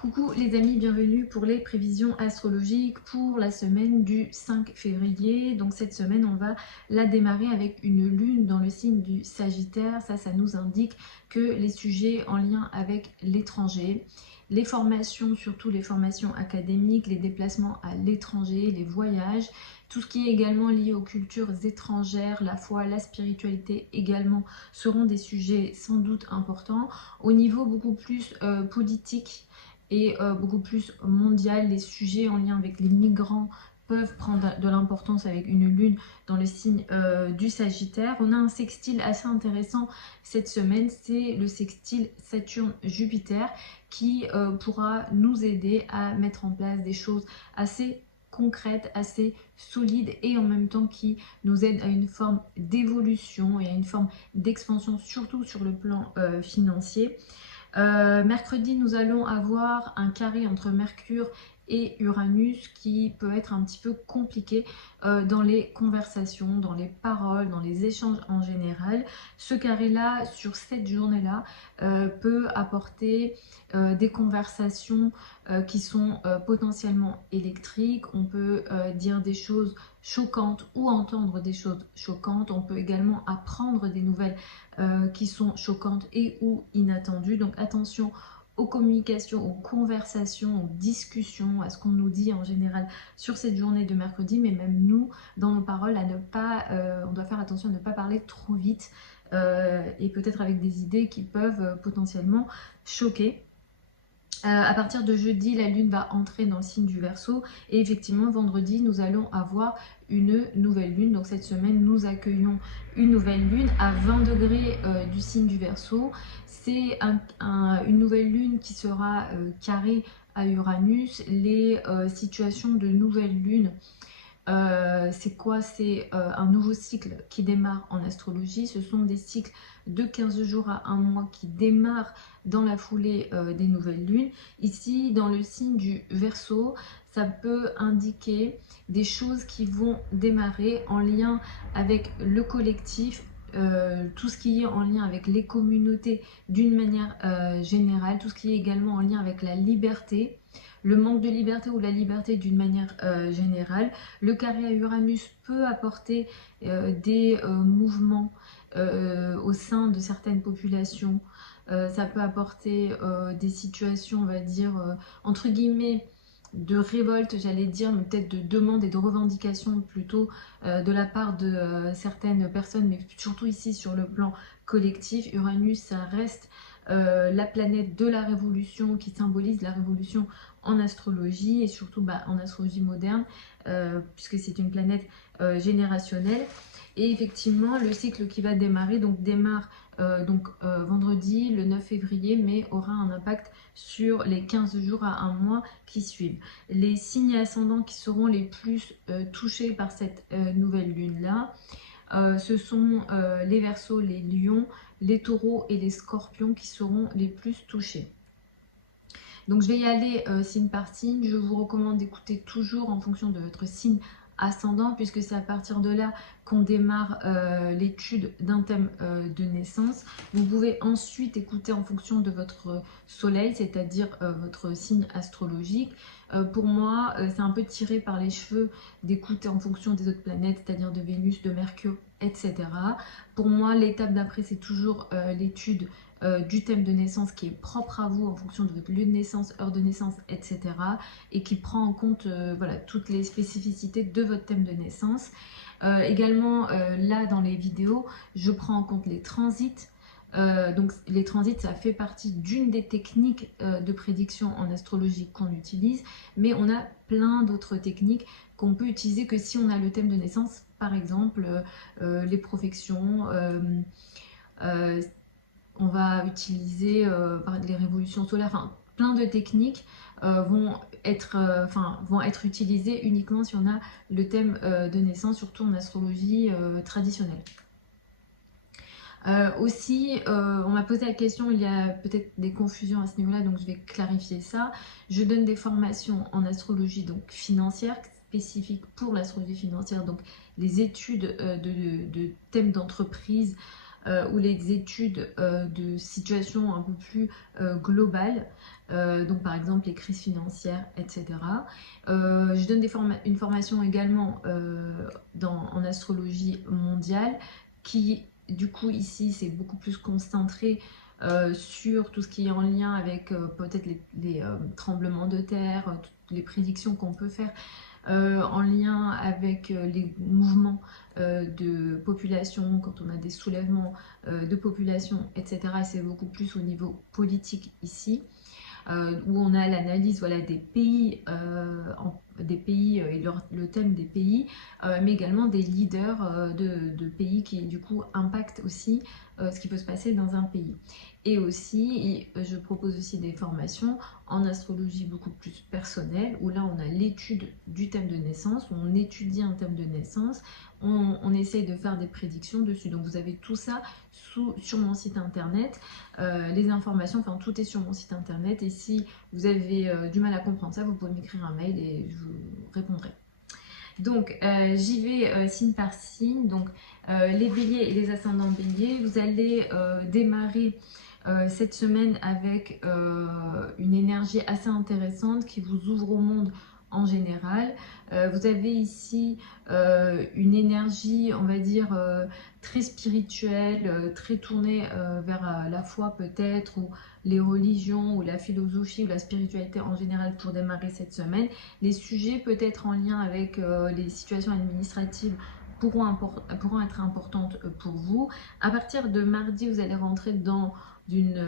Coucou les amis, bienvenue pour les prévisions astrologiques pour la semaine du 5 février. Donc cette semaine, on va la démarrer avec une lune dans le signe du Sagittaire. Ça nous indique que les sujets en lien avec l'étranger, les formations, surtout les formations académiques, les déplacements à l'étranger, les voyages, tout ce qui est également lié aux cultures étrangères, la foi, la spiritualité également seront des sujets sans doute importants. Au niveau beaucoup plus politique, et beaucoup plus mondial. Les sujets en lien avec les migrants peuvent prendre de l'importance avec une lune dans le signe du Sagittaire. On a un sextile assez intéressant cette semaine, c'est le sextile Saturne-Jupiter qui pourra nous aider à mettre en place des choses assez concrètes, assez solides et en même temps qui nous aident à une forme d'évolution et à une forme d'expansion, surtout sur le plan financier. Mercredi, nous allons avoir un carré entre Mercure et Uranus qui peut être un petit peu compliqué dans les conversations, dans les paroles, dans les échanges en général. Ce carré-là, sur cette journée-là, peut apporter des conversations qui sont potentiellement électriques. On peut dire des choses choquantes ou entendre des choses choquantes. On peut également apprendre des nouvelles qui sont choquantes et ou inattendues. Donc attention aux communications, aux conversations, aux discussions, à ce qu'on nous dit en général sur cette journée de mercredi, mais même nous, dans nos paroles, à ne pas, on doit faire attention à ne pas parler trop vite et peut-être avec des idées qui peuvent potentiellement choquer. À partir de jeudi, la lune va entrer dans le signe du Verseau et effectivement vendredi nous allons avoir une nouvelle lune. Donc cette semaine nous accueillons une nouvelle lune à 20 degrés du signe du Verseau. C'est une nouvelle lune qui sera carrée à Uranus. Les situations de nouvelle lune, c'est quoi? C'est un nouveau cycle qui démarre en astrologie. Ce sont des cycles de 15 jours à un mois qui démarrent dans la foulée des nouvelles lunes. Ici, dans le signe du Verseau, ça peut indiquer des choses qui vont démarrer en lien avec le collectif, tout ce qui est en lien avec les communautés d'une manière générale, tout ce qui est également en lien avec la liberté, le manque de liberté ou la liberté d'une manière générale. Le carré à Uranus peut apporter des mouvements au sein de certaines populations. Ça peut apporter des situations, on va dire, entre guillemets, de révolte, j'allais dire, mais peut-être de demande et de revendication plutôt de la part de certaines personnes, mais surtout ici sur le plan collectif. Uranus, ça reste la planète de la révolution qui symbolise la révolution en astrologie et surtout en astrologie moderne puisque c'est une planète générationnelle. Et effectivement, le cycle qui va démarrer démarre vendredi le 9 février, mais aura un impact sur les 15 jours à un mois qui suivent. Les signes ascendants qui seront les plus touchés par cette nouvelle lune-là, ce sont les Verseaux, les Lions, les Taureaux et les Scorpions qui seront les plus touchés. Donc je vais y aller signe par signe. Je vous recommande d'écouter toujours en fonction de votre signe ascendant, puisque c'est à partir de là qu'on démarre l'étude d'un thème de naissance. Vous pouvez ensuite écouter en fonction de votre soleil, c'est-à-dire votre signe astrologique. Pour moi, c'est un peu tiré par les cheveux d'écouter en fonction des autres planètes, c'est-à-dire de Vénus, de Mercure, etc. Pour moi, l'étape d'après, c'est toujours l'étude du thème de naissance qui est propre à vous en fonction de votre lieu de naissance, heure de naissance, etc. et qui prend en compte voilà, toutes les spécificités de votre thème de naissance. Également, là dans les vidéos, je prends en compte les transits. Donc les transits, ça fait partie d'une des techniques de prédiction en astrologie qu'on utilise, mais on a plein d'autres techniques qu'on peut utiliser que si on a le thème de naissance, par exemple les profections, on va utiliser les révolutions solaires, enfin plein de techniques vont être utilisées uniquement si on a le thème de naissance, surtout en astrologie traditionnelle. Aussi, on m'a posé la question, il y a peut-être des confusions à ce niveau-là, donc je vais clarifier ça. Je donne des formations en astrologie donc financière, spécifiques pour l'astrologie financière, donc les études de thèmes d'entreprise ou les études de situations un peu plus globales. donc par exemple les crises financières, etc. Je donne une formation également en astrologie mondiale qui, du coup, ici, c'est beaucoup plus concentré sur tout ce qui est en lien avec peut-être les tremblements de terre, toutes les prédictions qu'on peut faire en lien avec les mouvements de population, quand on a des soulèvements de population, etc. Et c'est beaucoup plus au niveau politique ici. Où on a l'analyse voilà, des pays, et le thème des pays, mais également des leaders de pays qui du coup impactent aussi ce qui peut se passer dans un pays. Et aussi, je propose aussi des formations en astrologie beaucoup plus personnelle, où là on a l'étude du thème de naissance, où on étudie un thème de naissance, on essaye de faire des prédictions dessus. Donc vous avez tout ça sur mon site internet, les informations, enfin tout est sur mon site internet, et si vous avez du mal à comprendre ça, vous pouvez m'écrire un mail et je vous répondrai. Donc j'y vais signe par signe. Donc les béliers et les ascendants béliers, vous allez démarrer cette semaine avec une énergie assez intéressante qui vous ouvre au monde en général. Vous avez ici une énergie, on va dire, très spirituelle, très tournée vers la foi peut-être, ou les religions, ou la philosophie, ou la spiritualité en général pour démarrer cette semaine. Les sujets peut-être en lien avec les situations administratives pourront être importantes pour vous. À partir de mardi, vous allez rentrer dans d'une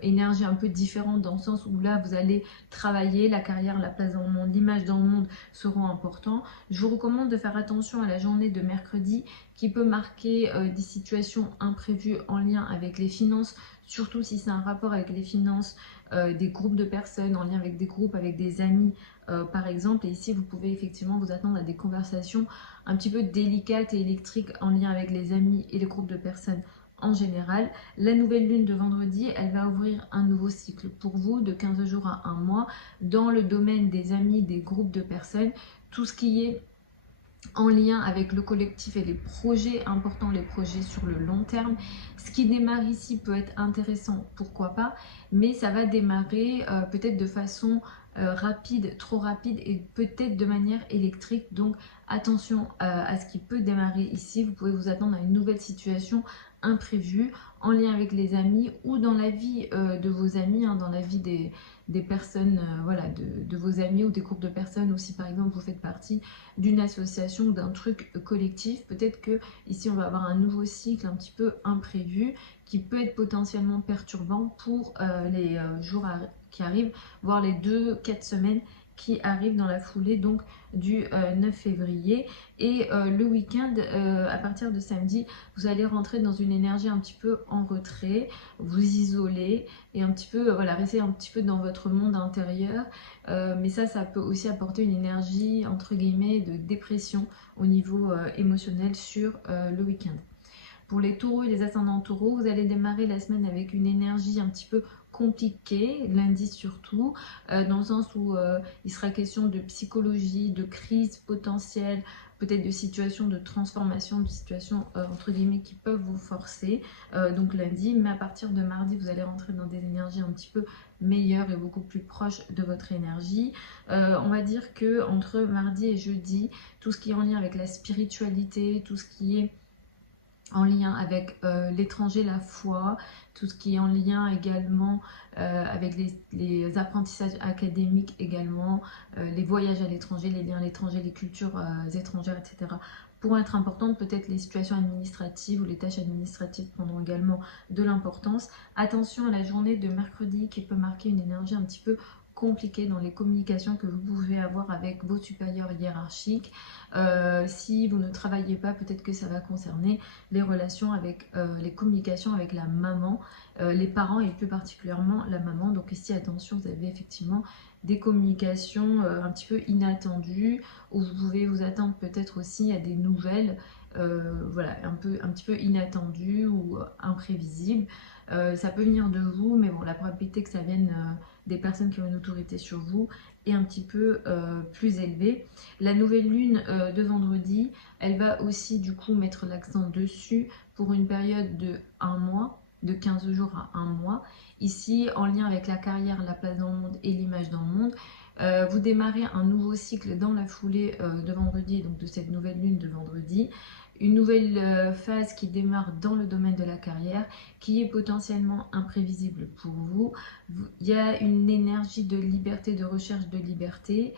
énergie un peu différente, dans le sens où là vous allez travailler la carrière, la place dans le monde, l'image dans le monde seront importants. Je vous recommande de faire attention à la journée de mercredi qui peut marquer des situations imprévues en lien avec les finances, surtout si c'est un rapport avec les finances des groupes de personnes, en lien avec des groupes, avec des amis par exemple. Et ici vous pouvez effectivement vous attendre à des conversations un petit peu délicates et électriques en lien avec les amis et les groupes de personnes en général. La nouvelle lune de vendredi, elle va ouvrir un nouveau cycle pour vous de 15 jours à 1 mois dans le domaine des amis, des groupes de personnes, tout ce qui est en lien avec le collectif et les projets importants, les projets sur le long terme. Ce qui démarre ici peut être intéressant, pourquoi pas, mais ça va démarrer peut-être de façon rapide, trop rapide, et peut-être de manière électrique. Donc attention à ce qui peut démarrer ici. Vous pouvez vous attendre à une nouvelle situation imprévue en lien avec les amis, ou dans la vie de vos amis, dans la vie des personnes, voilà, de vos amis ou des groupes de personnes. Ou si par exemple vous faites partie d'une association ou d'un truc collectif, peut-être que ici on va avoir un nouveau cycle un petit peu imprévu qui peut être potentiellement perturbant pour les jours qui arrivent, voire les 2-4 semaines qui arrivent dans la foulée donc du 9 février. Et le week-end, à partir de samedi, vous allez rentrer dans une énergie un petit peu en retrait, vous isoler et un petit peu, voilà, rester un petit peu dans votre monde intérieur. Mais ça peut aussi apporter une énergie, entre guillemets, de dépression au niveau émotionnel sur le week-end. Pour les taureaux et les ascendants taureaux, vous allez démarrer la semaine avec une énergie un petit peu compliquée, lundi surtout, dans le sens où il sera question de psychologie, de crise potentielle, peut-être de situations de transformation, de situations entre guillemets qui peuvent vous forcer, donc lundi. Mais à partir de mardi, vous allez rentrer dans des énergies un petit peu meilleures et beaucoup plus proches de votre énergie. On va dire que entre mardi et jeudi, tout ce qui est en lien avec la spiritualité, tout ce qui est en lien avec l'étranger, la foi, tout ce qui est en lien également avec les apprentissages académiques également, les voyages à l'étranger, les liens à l'étranger, les cultures étrangères, etc. Pourront être importantes. Peut-être les situations administratives ou les tâches administratives prendront également de l'importance. Attention à la journée de mercredi qui peut marquer une énergie un petit peu compliquée dans les communications que vous pouvez avoir avec vos supérieurs hiérarchiques. Si vous ne travaillez pas, peut-être que ça va concerner les relations avec les communications avec la maman, les parents et plus particulièrement la maman. Donc ici attention, vous avez effectivement des communications un petit peu inattendues, où vous pouvez vous attendre peut-être aussi à des nouvelles voilà, un petit peu inattendues ou imprévisibles. Ça peut venir de vous, mais bon, la probabilité que ça vienne des personnes qui ont une autorité sur vous est un petit peu plus élevée. La nouvelle lune de vendredi, elle va aussi du coup mettre l'accent dessus pour une période de 1 mois. de 15 jours à un mois. Ici, en lien avec la carrière, la place dans le monde et l'image dans le monde, vous démarrez un nouveau cycle dans la foulée de vendredi, donc de cette nouvelle lune de vendredi. Une nouvelle phase qui démarre dans le domaine de la carrière, qui est potentiellement imprévisible pour vous. Il y a une énergie de liberté, de recherche de liberté.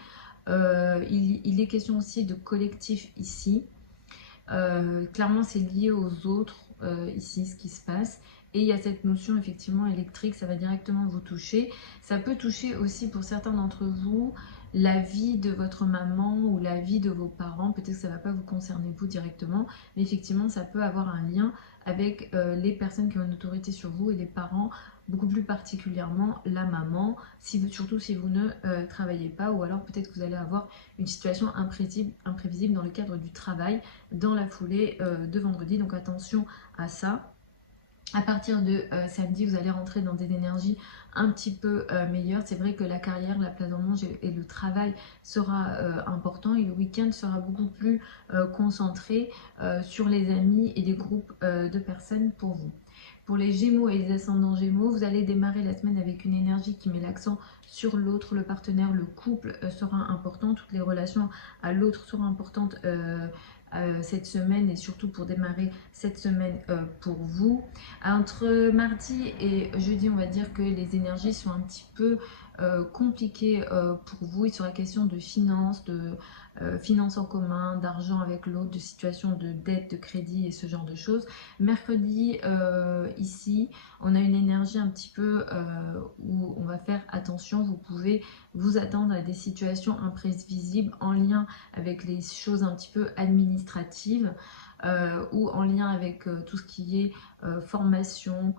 Il est question aussi de collectif ici. Clairement, c'est lié aux autres ici, ce qui se passe. Et il y a cette notion effectivement électrique, ça va directement vous toucher. Ça peut toucher aussi pour certains d'entre vous la vie de votre maman ou la vie de vos parents. Peut-être que ça ne va pas vous concerner vous directement, mais effectivement, ça peut avoir un lien avec les personnes qui ont une autorité sur vous et les parents, beaucoup plus particulièrement la maman, surtout si vous ne travaillez pas, ou alors peut-être que vous allez avoir une situation imprévisible dans le cadre du travail dans la foulée de vendredi. Donc attention à ça. À partir de samedi, vous allez rentrer dans des énergies un petit peu meilleures. C'est vrai que la carrière, la place dans le monde et le travail sera important, et le week-end sera beaucoup plus concentré sur les amis et les groupes de personnes pour vous. Pour les Gémeaux et les ascendants Gémeaux, vous allez démarrer la semaine avec une énergie qui met l'accent sur l'autre, le partenaire, le couple sera important. Toutes les relations à l'autre seront importantes cette semaine, et surtout pour démarrer cette semaine pour vous. Entre mardi et jeudi, on va dire que les énergies sont un petit peu compliquées pour vous. Il sera question de finances, finances en commun, d'argent avec l'autre, de situation de dette, de crédit et ce genre de choses. Mercredi, ici, on a une énergie un petit peu où on va faire attention. Vous pouvez vous attendre à des situations imprévisibles en lien avec les choses un petit peu administratives ou en lien avec tout ce qui est formation,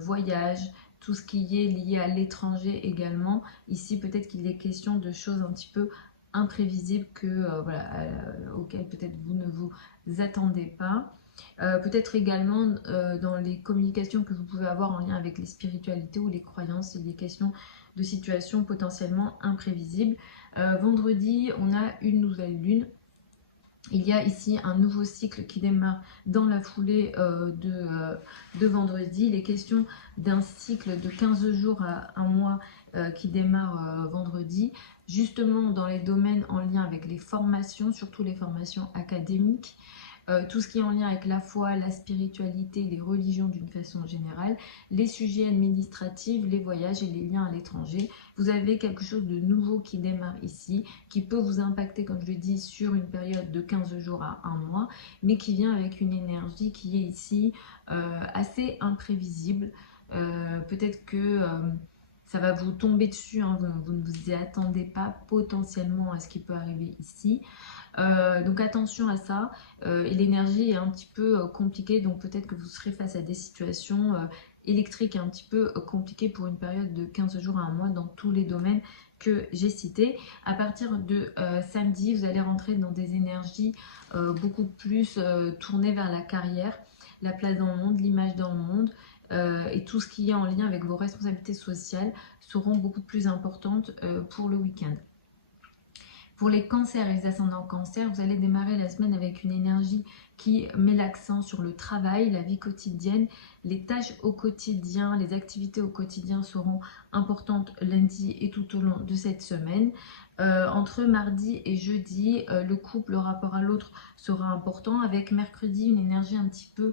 voyage, tout ce qui est lié à l'étranger également. Ici, peut-être qu'il est question de choses un petit peu imprévisibles auxquelles peut-être vous ne vous attendez pas. Peut-être également dans les communications que vous pouvez avoir en lien avec les spiritualités ou les croyances, il est question de situations potentiellement imprévisibles. Vendredi, on a une nouvelle lune. Il y a ici un nouveau cycle qui démarre dans la foulée de vendredi. Il est question d'un cycle de 15 jours à un mois qui démarre vendredi, justement dans les domaines en lien avec les formations, surtout les formations académiques. Tout ce qui est en lien avec la foi, la spiritualité, les religions d'une façon générale, les sujets administratifs, les voyages et les liens à l'étranger. Vous avez quelque chose de nouveau qui démarre ici, qui peut vous impacter, comme je le dis, sur une période de 15 jours à un mois, mais qui vient avec une énergie qui est ici assez imprévisible. Peut-être que ça va vous tomber dessus, hein, vous ne vous y attendez pas potentiellement à ce qui peut arriver ici. Donc attention à ça, et l'énergie est un petit peu compliquée, donc peut-être que vous serez face à des situations électriques un petit peu compliquées pour une période de 15 jours à un mois dans tous les domaines que j'ai cités. À partir de samedi, vous allez rentrer dans des énergies beaucoup plus tournées vers la carrière, la place dans le monde, l'image dans le monde, et tout ce qui est en lien avec vos responsabilités sociales seront beaucoup plus importantes pour le week-end. Pour les cancers et les ascendants cancers, vous allez démarrer la semaine avec une énergie qui met l'accent sur le travail, la vie quotidienne, les tâches au quotidien, les activités au quotidien seront importantes lundi et tout au long de cette semaine. Entre mardi et jeudi, le couple, le rapport à l'autre sera important, avec mercredi une énergie un petit peu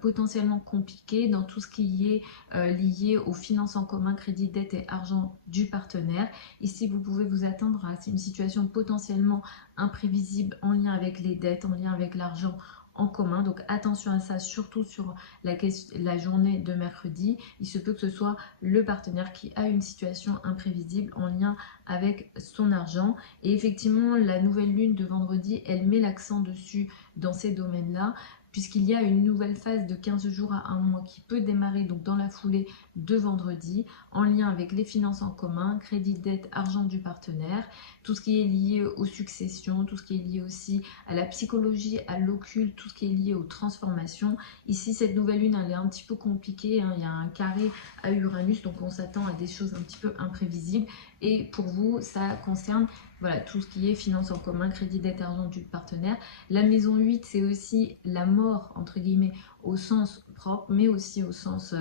potentiellement compliquée dans tout ce qui est lié aux finances en commun, crédit, dette et argent du partenaire. Ici, vous pouvez vous attendre à une situation potentiellement imprévisible en lien avec les dettes, en lien avec l'argent en commun. Donc attention à ça, surtout sur la journée de mercredi. Il se peut que ce soit le partenaire qui a une situation imprévisible en lien avec son argent. Et effectivement, la nouvelle lune de vendredi, elle met l'accent dessus dans ces domaines-là, puisqu'il y a une nouvelle phase de 15 jours à un mois qui peut démarrer donc dans la foulée de vendredi, en lien avec les finances en commun, crédit, dette, argent du partenaire, tout ce qui est lié aux successions, tout ce qui est lié aussi à la psychologie, à l'occulte, tout ce qui est lié aux transformations. Ici, cette nouvelle lune, elle est un petit peu compliquée, hein. Il y a un carré à Uranus, donc on s'attend à des choses un petit peu imprévisibles. Et pour vous, ça concerne voilà, tout ce qui est finance en commun, crédit, dette, argent du partenaire. La maison 8, c'est aussi la mort, entre guillemets, au sens propre, mais aussi au sens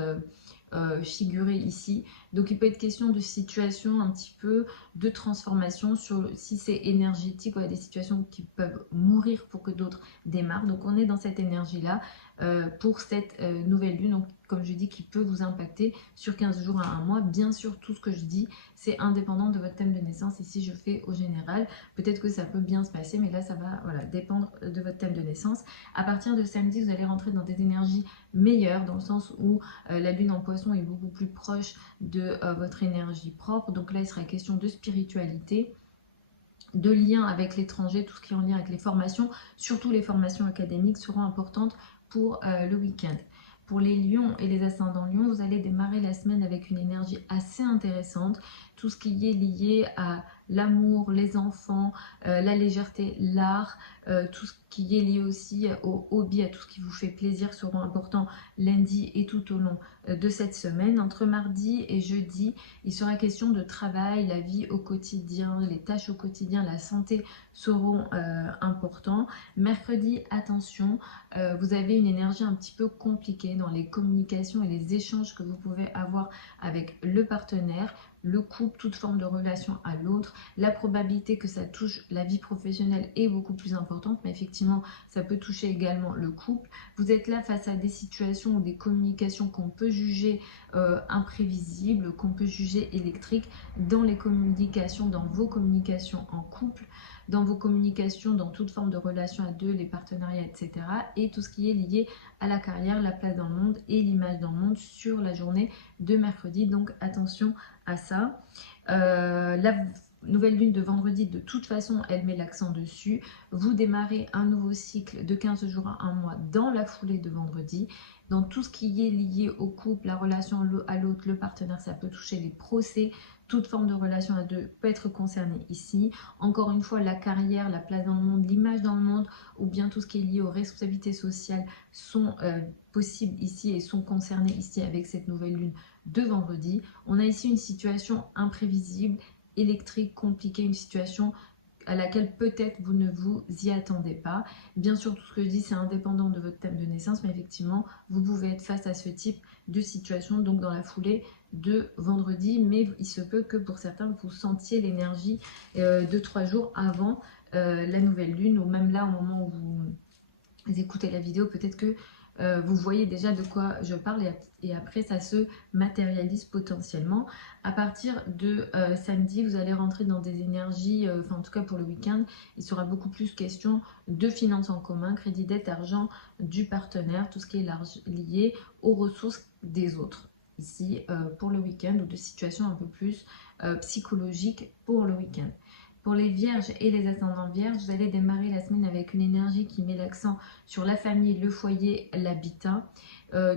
figuré ici. Donc il peut être question de situations un petit peu de transformation, sur si c'est énergétique, voilà, des situations qui peuvent mourir pour que d'autres démarrent. Donc on est dans cette énergie-là pour cette nouvelle lune, donc, comme je dis, qui peut vous impacter sur 15 jours à un mois. Bien sûr, tout ce que je dis, c'est indépendant de votre thème de naissance. Ici, je fais au général. Peut-être que ça peut bien se passer, mais là, ça va voilà, dépendre de votre thème de naissance. À partir de samedi, vous allez rentrer dans des énergies meilleures, dans le sens où la lune en poisson est beaucoup plus proche de votre énergie propre. Donc là, il sera question de spiritualité, de lien avec l'étranger, tout ce qui est en lien avec les formations, surtout les formations académiques seront importantes pour le week-end. Pour les lions et les ascendants lions, vous allez démarrer la semaine avec une énergie assez intéressante. Tout ce qui est lié à l'amour, les enfants, la légèreté, l'art, tout ce qui est lié aussi au hobby, à tout ce qui vous fait plaisir seront importants lundi et tout au long de cette semaine. Entre mardi et jeudi, il sera question de travail, la vie au quotidien, les tâches au quotidien, la santé seront importants. Mercredi, attention, vous avez une énergie un petit peu compliquée dans les communications et les échanges que vous pouvez avoir avec le partenaire, le couple, toute forme de relation à l'autre. La probabilité que ça touche la vie professionnelle est beaucoup plus importante, mais effectivement, ça peut toucher également le couple. Vous êtes là face à des situations ou des communications qu'on peut juger imprévisibles, qu'on peut juger électriques dans les communications, dans vos communications en couple, dans vos communications, dans toute forme de relation à deux, les partenariats, etc. Et tout ce qui est lié à la carrière, la place dans le monde et l'image dans le monde sur la journée de mercredi. Donc attention à ça. La nouvelle lune de vendredi, de toute façon, elle met l'accent dessus. Vous démarrez un nouveau cycle de 15 jours à un mois dans la foulée de vendredi. Dans tout ce qui est lié au couple, la relation à l'autre, le partenaire, ça peut toucher les procès. Toute forme de relation à deux peut être concernée ici. Encore une fois, la carrière, la place dans le monde, l'image dans le monde, ou bien tout ce qui est lié aux responsabilités sociales sont possibles ici et sont concernés ici avec cette nouvelle lune de vendredi. On a ici une situation imprévisible, électrique, compliquée, une situation à laquelle peut-être vous ne vous y attendez pas. Bien sûr, tout ce que je dis, c'est indépendant de votre thème de naissance, mais effectivement, vous pouvez être face à ce type de situation, donc dans la foulée de vendredi, mais il se peut que pour certains, vous sentiez l'énergie de 3 jours avant la nouvelle lune, ou même là, au moment où vous écoutez la vidéo, peut-être que vous voyez déjà de quoi je parle et après ça se matérialise potentiellement. À partir de samedi, vous allez rentrer dans des énergies, enfin en tout cas pour le week-end, il sera beaucoup plus question de finances en commun, crédit, dette, argent du partenaire, tout ce qui est lié aux ressources des autres. Ici pour le week-end, ou de situations un peu plus psychologiques pour le week-end. Pour les vierges et les ascendants vierges, vous allez démarrer la semaine avec une énergie qui met l'accent sur la famille, le foyer, l'habitat.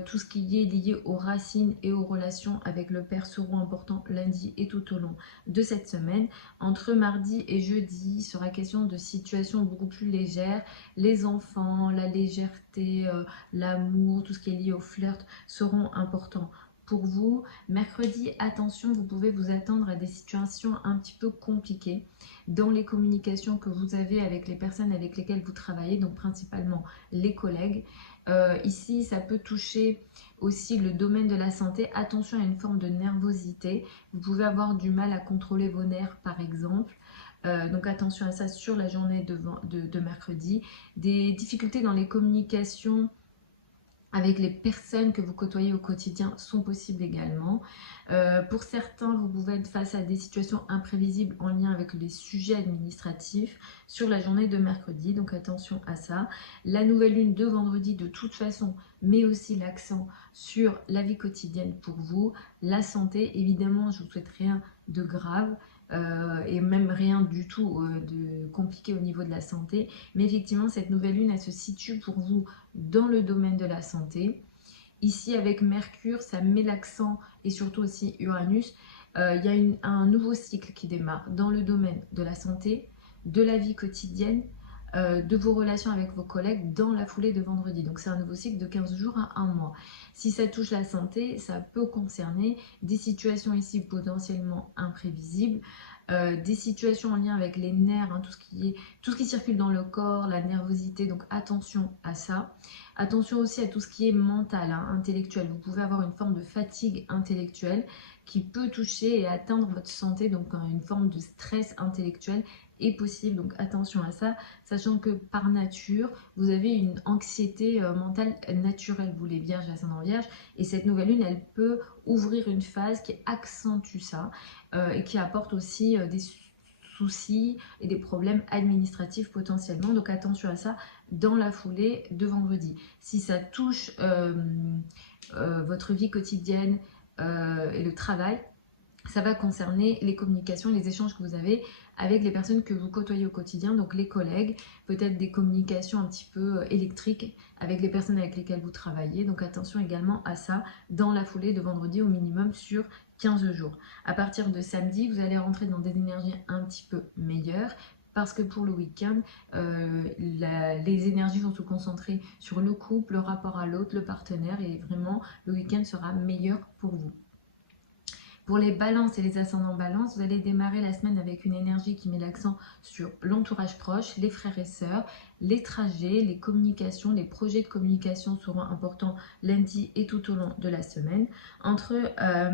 Tout ce qui est lié aux racines et aux relations avec le père seront importants lundi et tout au long de cette semaine. Entre mardi et jeudi, il sera question de situations beaucoup plus légères. Les enfants, la légèreté, l'amour, tout ce qui est lié au flirt seront importants pour vous. Mercredi, attention, vous pouvez vous attendre à des situations un petit peu compliquées dans les communications que vous avez avec les personnes avec lesquelles vous travaillez, donc principalement les collègues. Ici, ça peut toucher aussi le domaine de la santé. Attention à une forme de nervosité. Vous pouvez avoir du mal à contrôler vos nerfs, par exemple. Donc attention à ça sur la journée de mercredi. Des difficultés dans les communications avec les personnes que vous côtoyez au quotidien sont possibles également. Pour certains, vous pouvez être face à des situations imprévisibles en lien avec les sujets administratifs sur la journée de mercredi, donc attention à ça. La nouvelle lune de vendredi, de toute façon, met aussi l'accent sur la vie quotidienne pour vous. La santé, évidemment, je vous souhaite rien de grave. Et même rien du tout de compliqué au niveau de la santé. Mais effectivement, cette nouvelle lune, elle se situe pour vous dans le domaine de la santé. Ici, avec Mercure, ça met l'accent, et surtout aussi Uranus, il y a un nouveau cycle qui démarre dans le domaine de la santé, de la vie quotidienne, de vos relations avec vos collègues dans la foulée de vendredi. Donc c'est un nouveau cycle de 15 jours à 1 mois. Si ça touche la santé, ça peut concerner des situations ici potentiellement imprévisibles, des situations en lien avec les nerfs, hein, tout ce qui circule dans le corps, la nervosité, donc attention à ça. Attention aussi à tout ce qui est mental, hein, intellectuel. Vous pouvez avoir une forme de fatigue intellectuelle qui peut toucher et atteindre votre santé, donc une forme de stress intellectuel est possible, donc attention à ça, sachant que par nature, vous avez une anxiété mentale naturelle, vous les vierges, ascendant vierge, et cette nouvelle lune, elle peut ouvrir une phase qui accentue ça, et qui apporte aussi des soucis et des problèmes administratifs potentiellement, donc attention à ça dans la foulée de vendredi. Si ça touche votre vie quotidienne et le travail, ça va concerner les communications et les échanges que vous avez avec les personnes que vous côtoyez au quotidien, donc les collègues, peut-être des communications un petit peu électriques avec les personnes avec lesquelles vous travaillez. Donc attention également à ça dans la foulée de vendredi au minimum sur 15 jours. À partir de samedi, vous allez rentrer dans des énergies un petit peu meilleures parce que pour le week-end, les énergies vont se concentrer sur le couple, le rapport à l'autre, le partenaire et vraiment le week-end sera meilleur pour vous. Pour les balances et les ascendants balance, vous allez démarrer la semaine avec une énergie qui met l'accent sur l'entourage proche, les frères et sœurs, les trajets, les communications, les projets de communication seront importants lundi et tout au long de la semaine. Entre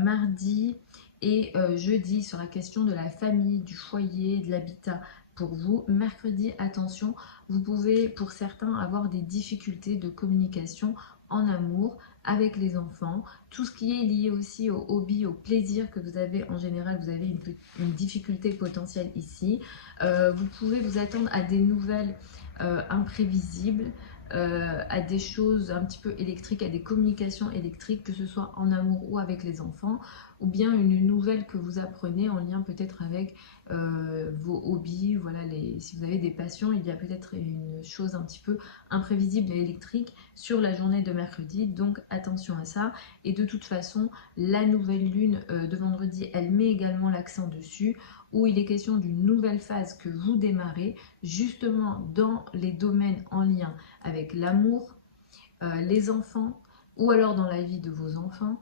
mardi et jeudi, sur la question de la famille, du foyer, de l'habitat pour vous. Mercredi, attention, vous pouvez pour certains avoir des difficultés de communication en amour avec les enfants, tout ce qui est lié aussi au hobby, au plaisir que vous avez en général, vous avez une difficulté potentielle ici. Vous pouvez vous attendre à des nouvelles imprévisibles, à des choses un petit peu électriques, à des communications électriques, que ce soit en amour ou avec les enfants, ou bien une nouvelle que vous apprenez en lien peut-être avec vos hobbies, voilà, si vous avez des passions, il y a peut-être une chose un petit peu imprévisible et électrique sur la journée de mercredi, donc attention à ça. Et de toute façon, la nouvelle lune de vendredi, elle met également l'accent dessus, où il est question d'une nouvelle phase que vous démarrez, justement dans les domaines en lien avec l'amour, les enfants, ou alors dans la vie de vos enfants,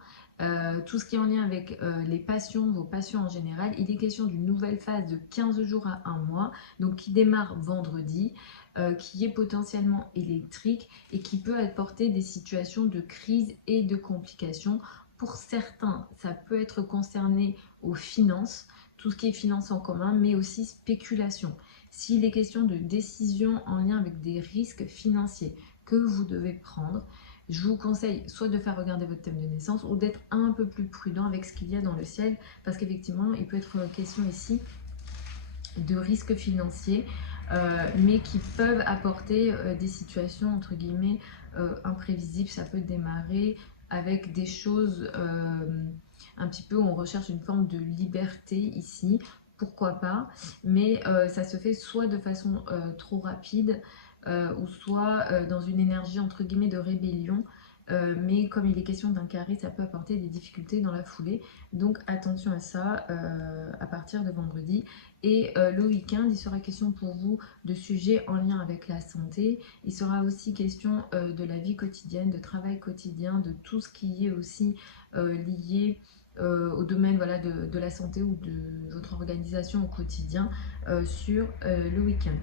tout ce qui est en lien avec les passions, vos passions en général. Il est question d'une nouvelle phase de 15 jours à 1 mois, donc qui démarre vendredi, qui est potentiellement électrique et qui peut apporter des situations de crise et de complications. Pour certains, ça peut être concerné aux finances, tout ce qui est finances en commun, mais aussi spéculation. S'il est question de décisions en lien avec des risques financiers que vous devez prendre, je vous conseille soit de faire regarder votre thème de naissance ou d'être un peu plus prudent avec ce qu'il y a dans le ciel, parce qu'effectivement, il peut être question ici de risques financiers, mais qui peuvent apporter des situations entre guillemets imprévisibles. Ça peut démarrer avec des choses un petit peu où on recherche une forme de liberté ici, pourquoi pas, mais ça se fait soit de façon trop rapide, ou soit dans une énergie entre guillemets de rébellion, mais comme il est question d'un carré, ça peut apporter des difficultés dans la foulée, donc attention à ça à partir de vendredi. Et le week-end, il sera question pour vous de sujets en lien avec la santé, il sera aussi question de la vie quotidienne, de travail quotidien, de tout ce qui est aussi lié au domaine, voilà, de la santé ou de votre organisation au quotidien sur le week-end.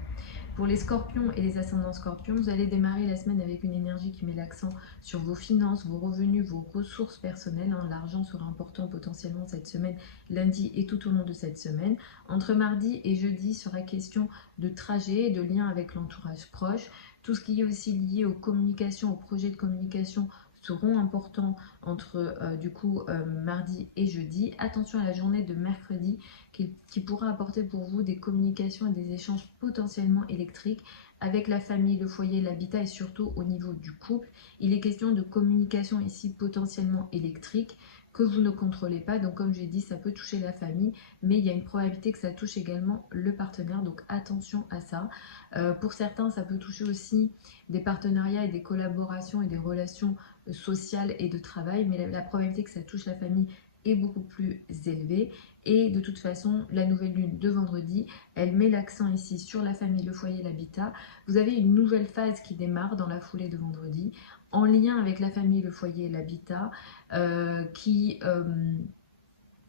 Pour les scorpions et les ascendants scorpions, vous allez démarrer la semaine avec une énergie qui met l'accent sur vos finances, vos revenus, vos ressources personnelles. L'argent sera important potentiellement cette semaine, lundi et tout au long de cette semaine. Entre mardi et jeudi sera question de trajet, de lien avec l'entourage proche. Tout ce qui est aussi lié aux communications, aux projets de communication seront importants entre mardi et jeudi. Attention à la journée de mercredi qui pourra apporter pour vous des communications et des échanges potentiellement électriques avec la famille, le foyer, l'habitat et surtout au niveau du couple. Il est question de communication ici potentiellement électrique que vous ne contrôlez pas. Donc comme j'ai dit, ça peut toucher la famille, mais il y a une probabilité que ça touche également le partenaire. Donc attention à ça. Pour certains, ça peut toucher aussi des partenariats et des collaborations et des relations sociales et de travail, mais la probabilité que ça touche la famille est beaucoup plus élevé. Et de toute façon, la nouvelle lune de vendredi, elle met l'accent ici sur la famille, le foyer, l'habitat. Vous avez une nouvelle phase qui démarre dans la foulée de vendredi, en lien avec la famille, le foyer et l'habitat, qui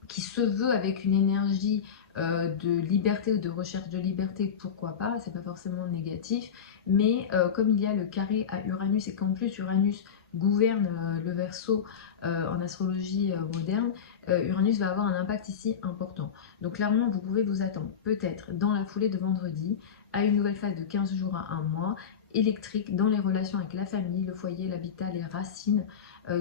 se veut avec une énergie de liberté ou de recherche de liberté, pourquoi pas, c'est pas forcément négatif, mais comme il y a le carré à Uranus et qu'en plus Uranus gouverne le Verseau en astrologie moderne, Uranus va avoir un impact ici important. Donc clairement, vous pouvez vous attendre peut-être dans la foulée de vendredi à une nouvelle phase de 15 jours à 1 mois, électrique dans les relations avec la famille, le foyer, l'habitat, les racines,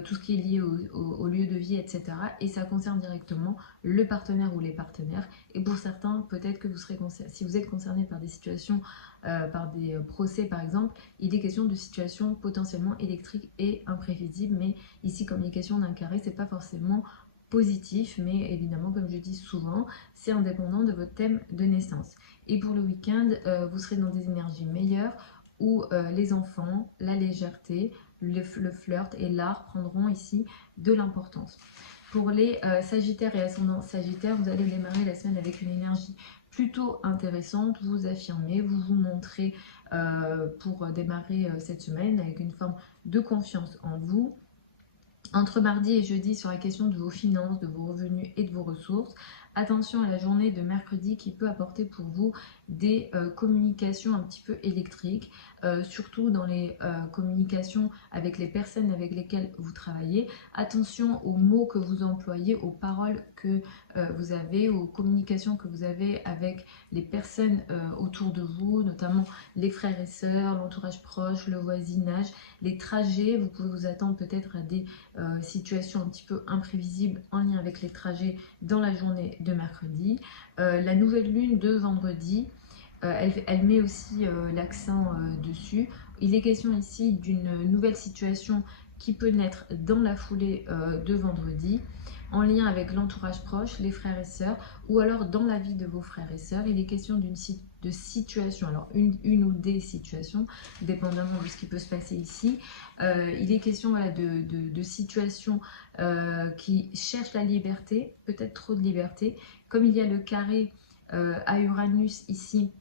tout ce qui est lié au lieu de vie, etc. Et ça concerne directement le partenaire ou les partenaires. Et pour certains, peut-être que vous serez si vous êtes concerné par des situations, par des procès par exemple, il est question de situations potentiellement électriques et imprévisibles. Mais ici, comme il est question d'un carré, c'est pas forcément positif, mais évidemment, comme je dis souvent, c'est indépendant de votre thème de naissance. Et pour le week-end, vous serez dans des énergies meilleures où les enfants, la légèreté, le flirt et l'art prendront ici de l'importance. Pour les Sagittaires et ascendants Sagittaires, vous allez démarrer la semaine avec une énergie plutôt intéressante, vous affirmez, vous vous montrez pour démarrer cette semaine avec une forme de confiance en vous. Entre mardi et jeudi sur la question de vos finances, de vos revenus et de vos ressources. Attention à la journée de mercredi qui peut apporter pour vous des communications un petit peu électriques, surtout dans les communications avec les personnes avec lesquelles vous travaillez. Attention aux mots que vous employez, aux paroles que vous avez, aux communications que vous avez avec les personnes autour de vous, notamment les frères et sœurs, l'entourage proche, le voisinage, les trajets. Vous pouvez vous attendre peut-être à des situations un petit peu imprévisibles en lien avec les trajets dans la journée de mercredi. La nouvelle lune de vendredi, elle met aussi l'accent dessus. Il est question ici d'une nouvelle situation qui peut naître dans la foulée de vendredi, en lien avec l'entourage proche, les frères et sœurs, ou alors dans la vie de vos frères et sœurs. Il est question de situation, alors une ou des situations, dépendamment de ce qui peut se passer ici. Il est question voilà, de situations qui cherchent la liberté, peut-être trop de liberté. Comme il y a le carré à Uranus ici,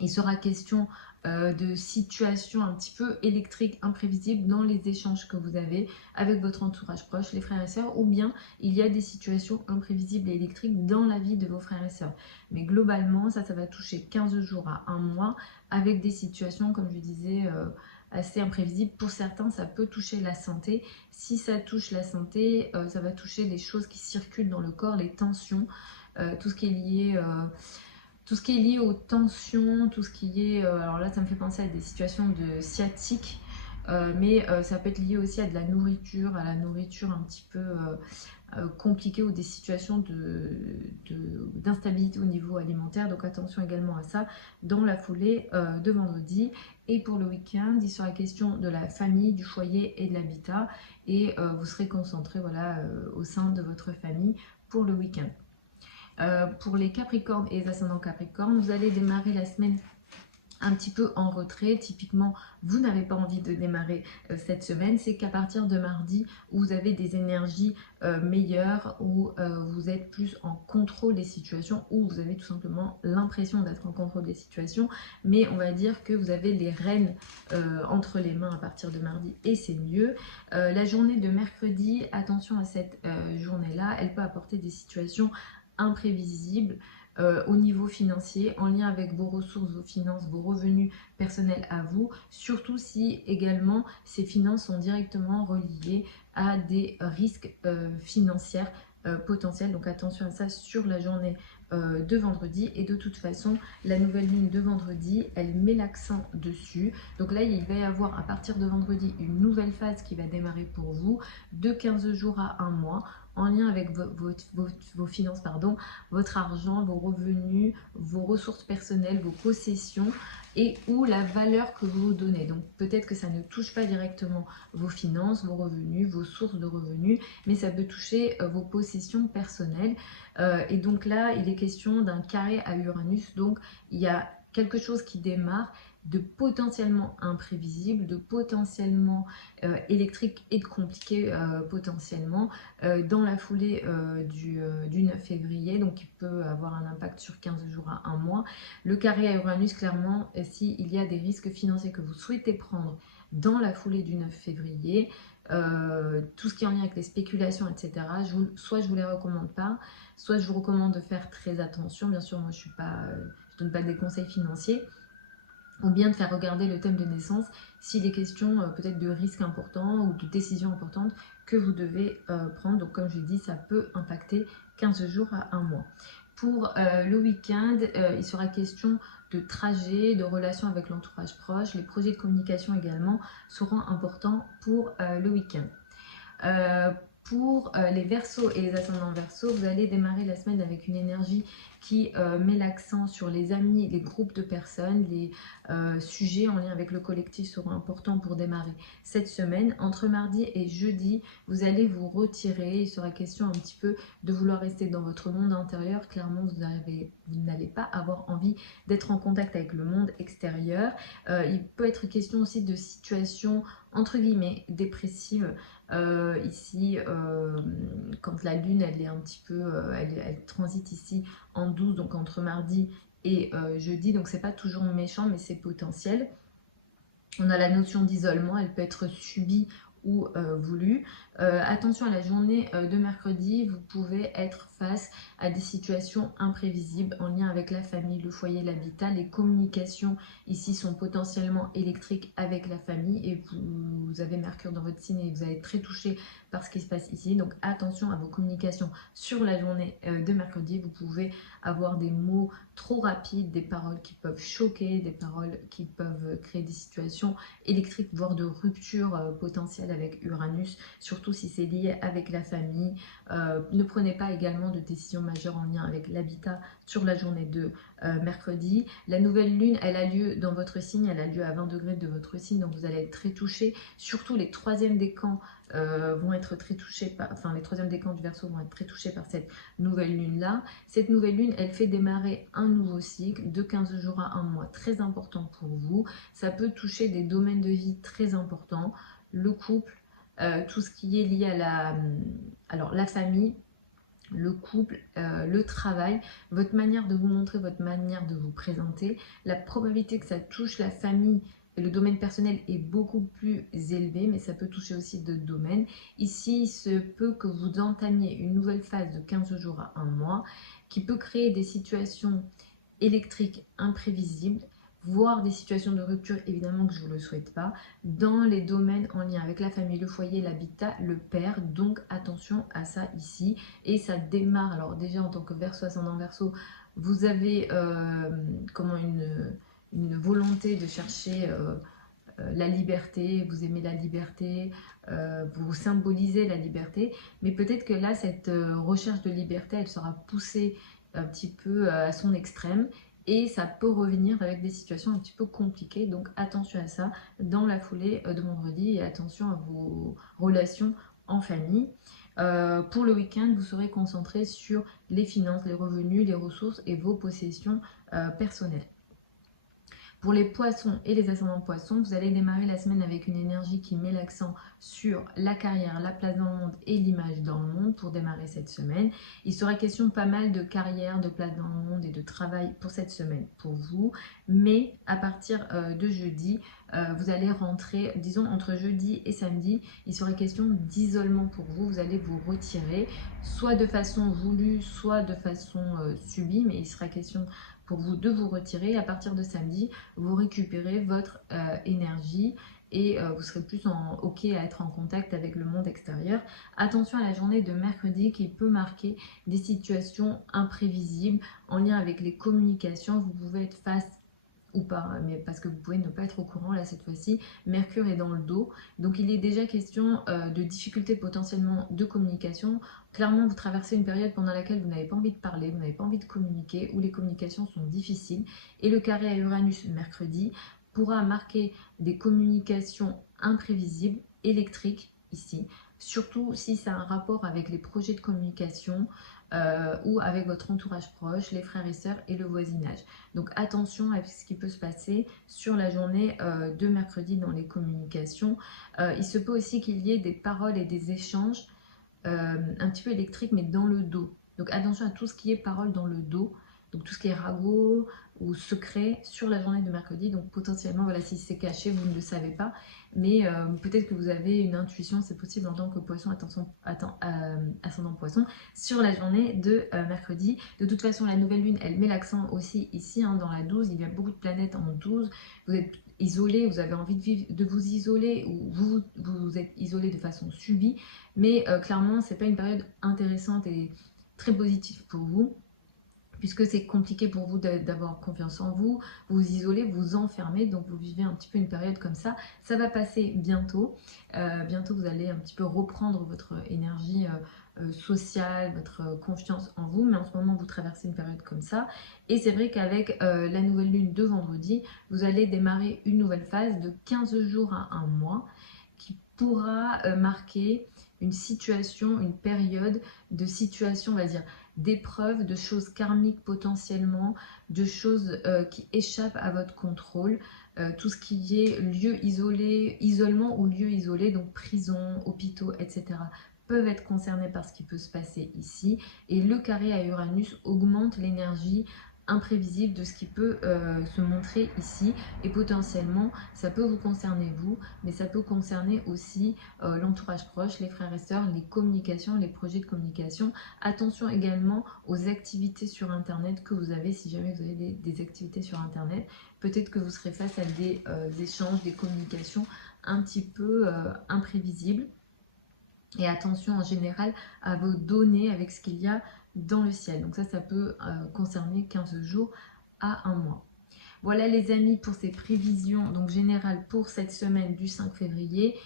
il sera question de situations un petit peu électriques, imprévisibles dans les échanges que vous avez avec votre entourage proche, les frères et sœurs, ou bien il y a des situations imprévisibles et électriques dans la vie de vos frères et sœurs. Mais globalement, ça va toucher 15 jours à 1 mois avec des situations, comme je disais, assez imprévisibles. Pour certains, ça peut toucher la santé. Si ça touche la santé, ça va toucher les choses qui circulent dans le corps, les tensions, tout ce qui est lié... tout ce qui est lié aux tensions, tout ce qui est... alors là, ça me fait penser à des situations de sciatique, mais ça peut être lié aussi à de la nourriture, un petit peu compliquée ou des situations d'instabilité au niveau alimentaire. Donc attention également à ça dans la foulée de vendredi. Et pour le week-end, il sera question de la famille, du foyer et de l'habitat. Et vous serez concentré voilà, au sein de votre famille pour le week-end. Pour les Capricornes et les ascendants Capricornes, vous allez démarrer la semaine un petit peu en retrait. Typiquement, vous n'avez pas envie de démarrer cette semaine. C'est qu'à partir de mardi, où vous avez des énergies meilleures, où vous êtes plus en contrôle des situations, où vous avez tout simplement l'impression d'être en contrôle des situations. Mais on va dire que vous avez les rênes entre les mains à partir de mardi et c'est mieux. La journée de mercredi, attention à cette journée-là, elle peut apporter des situations imprévisibles au niveau financier, en lien avec vos ressources, vos finances, vos revenus personnels à vous, surtout si également ces finances sont directement reliées à des risques financiers potentiels. Donc attention à ça sur la journée de vendredi. Et de toute façon, la nouvelle lune de vendredi, elle met l'accent dessus. Donc là, il va y avoir à partir de vendredi une nouvelle phase qui va démarrer pour vous de 15 jours à 1 mois, en lien avec vos finances, pardon, votre argent, vos revenus, vos ressources personnelles, vos possessions et ou la valeur que vous vous donnez. Donc peut-être que ça ne touche pas directement vos finances, vos revenus, vos sources de revenus, mais ça peut toucher vos possessions personnelles. Et donc là, il est question d'un carré à Uranus, donc il y a quelque chose qui démarre de potentiellement imprévisible, de potentiellement électrique et de compliqué potentiellement dans la foulée du 9 février, donc il peut avoir un impact sur 15 jours à un mois. Le carré à Uranus, clairement, s'il y a des risques financiers que vous souhaitez prendre dans la foulée du 9 février, tout ce qui est en lien avec les spéculations, etc., soit je vous les recommande pas, soit je vous recommande de faire très attention. Bien sûr, moi je donne pas des conseils financiers, ou bien de faire regarder le thème de naissance s'il est question peut-être de risques importants ou de décisions importantes que vous devez prendre. Donc comme je l'ai dit, ça peut impacter 15 jours à un mois. Pour le week-end, il sera question de trajets, de relations avec l'entourage proche. Les projets de communication également seront importants pour le week-end. Pour les Verseaux et les ascendants Verseaux, vous allez démarrer la semaine avec une énergie qui met l'accent sur les amis, les groupes de personnes, les sujets en lien avec le collectif seront importants pour démarrer cette semaine. Entre mardi et jeudi, vous allez vous retirer. Il sera question un petit peu de vouloir rester dans votre monde intérieur. Clairement, vous n'allez pas avoir envie d'être en contact avec le monde extérieur. Il peut être question aussi de situations entre guillemets dépressives. Ici, quand la lune elle est un petit peu, elle transite ici en 12, donc entre mardi et jeudi, donc c'est pas toujours méchant mais c'est potentiel. On a la notion d'isolement, elle peut être subie ou voulue. Attention à la journée de mercredi, vous pouvez être face à des situations imprévisibles en lien avec la famille, le foyer, l'habitat. Les communications ici sont potentiellement électriques avec la famille et vous avez Mercure dans votre signe et vous allez être très touché par ce qui se passe ici. Donc attention à vos communications sur la journée de mercredi. Vous pouvez avoir des mots trop rapides, des paroles qui peuvent choquer, des paroles qui peuvent créer des situations électriques, voire de rupture potentielle avec Uranus, surtout si c'est lié avec la famille. Ne prenez pas également de décisions majeures en lien avec l'habitat sur la journée de mercredi. La nouvelle lune, elle a lieu dans votre signe, elle a lieu à 20 degrés de votre signe, donc vous allez être très touché. Surtout les troisièmes décans vont être très touchés les troisièmes décans du Verseau vont être très touchés par cette nouvelle lune là. Cette nouvelle lune, elle fait démarrer un nouveau cycle de 15 jours à un mois, très important pour vous. Ça peut toucher des domaines de vie très importants, le couple, tout ce qui est lié à la famille, le couple, le travail, votre manière de vous montrer, votre manière de vous présenter. La probabilité que ça touche la famille et le domaine personnel est beaucoup plus élevé, mais ça peut toucher aussi d'autres domaines. Ici, il se peut que vous entamiez une nouvelle phase de 15 jours à un mois qui peut créer des situations électriques imprévisibles, voire des situations de rupture, évidemment que je ne vous le souhaite pas, dans les domaines en lien avec la famille, le foyer, l'habitat, le père. Donc attention à ça ici. Et ça démarre, alors déjà en tant que Verseau, ascendant Verseau, vous avez une volonté de chercher la liberté, vous aimez la liberté, vous symbolisez la liberté, mais peut-être que là, cette recherche de liberté, elle sera poussée un petit peu à son extrême et ça peut revenir avec des situations un petit peu compliquées. Donc attention à ça dans la foulée de vendredi et attention à vos relations en famille. Pour le week-end, vous serez concentré sur les finances, les revenus, les ressources et vos possessions personnelles. Pour les poissons et les ascendants poissons, vous allez démarrer la semaine avec une énergie qui met l'accent sur la carrière, la place dans le monde et l'image dans le monde pour démarrer cette semaine. Il sera question pas mal de carrière, de place dans le monde et de travail pour cette semaine pour vous. Mais à partir de jeudi, vous allez rentrer, disons entre jeudi et samedi, il sera question d'isolement pour vous. Vous allez vous retirer, soit de façon voulue, soit de façon subie, mais il sera question pour vous de vous retirer. À partir de samedi, vous récupérez votre énergie et vous serez plus OK à être en contact avec le monde extérieur. Attention à la journée de mercredi qui peut marquer des situations imprévisibles en lien avec les communications. Vous pouvez être face ou pas, mais parce que vous pouvez ne pas être au courant là cette fois-ci. Mercure est dans le dos, donc il est déjà question de difficultés potentiellement de communication. Clairement, vous traversez une période pendant laquelle vous n'avez pas envie de parler, vous n'avez pas envie de communiquer, où les communications sont difficiles. Et le carré à Uranus mercredi pourra marquer des communications imprévisibles, électriques ici, surtout si ça a un rapport avec les projets de communication. ou avec votre entourage proche, les frères et sœurs et le voisinage. Donc attention à ce qui peut se passer sur la journée de mercredi dans les communications. Il se peut aussi qu'il y ait des paroles et des échanges un petit peu électriques mais dans le dos. Donc attention à tout ce qui est parole dans le dos. Donc tout ce qui est ragot ou secret sur la journée de mercredi. Donc potentiellement, voilà, si c'est caché, vous ne le savez pas. Mais peut-être que vous avez une intuition, c'est possible en tant que poisson, ascendant poisson, sur la journée de mercredi. De toute façon, la nouvelle lune, elle met l'accent aussi ici, hein, dans la 12. Il y a beaucoup de planètes en 12. Vous êtes isolé, vous avez envie de vous isoler ou vous êtes isolé de façon subie. Mais clairement, c'est pas une période intéressante et très positive pour vous, puisque c'est compliqué pour vous d'avoir confiance en vous, vous vous isolez, vous vous enfermez, donc vous vivez un petit peu une période comme ça. Ça va passer bientôt. Bientôt, vous allez un petit peu reprendre votre énergie sociale, votre confiance en vous, mais en ce moment, vous traversez une période comme ça. Et c'est vrai qu'avec la nouvelle lune de vendredi, vous allez démarrer une nouvelle phase de 15 jours à un mois qui pourra marquer une situation, une période de situation, on va dire, d'épreuves, de choses karmiques potentiellement, de choses qui échappent à votre contrôle, tout ce qui est lieu isolé, isolement ou lieu isolé, donc prison, hôpitaux, etc., peuvent être concernés par ce qui peut se passer ici. Et le carré à Uranus augmente l'énergie imprévisible de ce qui peut se montrer ici, et potentiellement ça peut vous concerner vous, mais ça peut concerner aussi l'entourage proche, les frères et sœurs, les communications, les projets de communication. Attention également aux activités sur internet que vous avez, si jamais vous avez des activités sur internet, peut-être que vous serez face à des échanges, des communications un petit peu imprévisibles. Et attention en général à vos données avec ce qu'il y a dans le ciel. Donc ça peut concerner 15 jours à un mois. Voilà les amis pour ces prévisions donc générales pour cette semaine du 5 février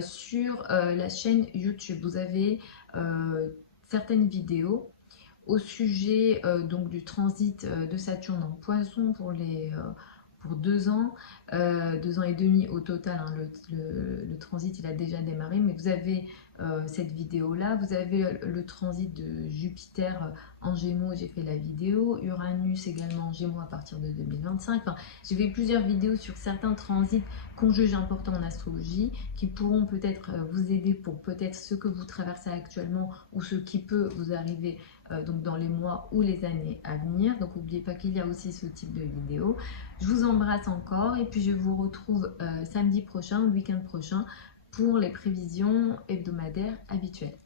sur la chaîne YouTube. Vous avez certaines vidéos au sujet donc du transit de Saturne en Poisson pour 2 ans, 2 ans et demi au total, hein. Le transit il a déjà démarré, mais vous avez cette vidéo là, vous avez le transit de Jupiter en Gémeaux, j'ai fait la vidéo, Uranus également en Gémeaux à partir de 2025, enfin, j'ai fait plusieurs vidéos sur certains transits qu'on juge importants en astrologie, qui pourront peut-être vous aider pour peut-être ce que vous traversez actuellement ou ce qui peut vous arriver donc dans les mois ou les années à venir. Donc n'oubliez pas qu'il y a aussi ce type de vidéo. Je vous embrasse encore et puis je vous retrouve samedi prochain, le week-end prochain, pour les prévisions hebdomadaires habituelles.